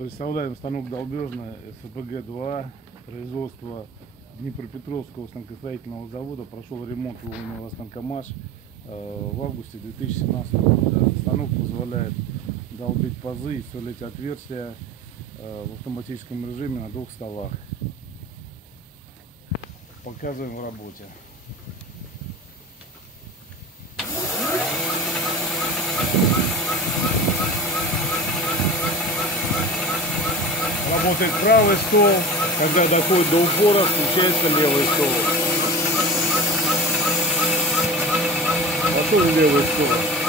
Представляем станок долбежный СПГ-2 производства Днепропетровского станкостроительного завода. Прошел ремонт его станка МАШ в августе 2017 года. Станок позволяет долбить пазы и сверлить отверстия в автоматическом режиме на двух столах. Показываем в работе. Работает правый стол, когда доходит до упора, включается левый стол. Пошел левый стол.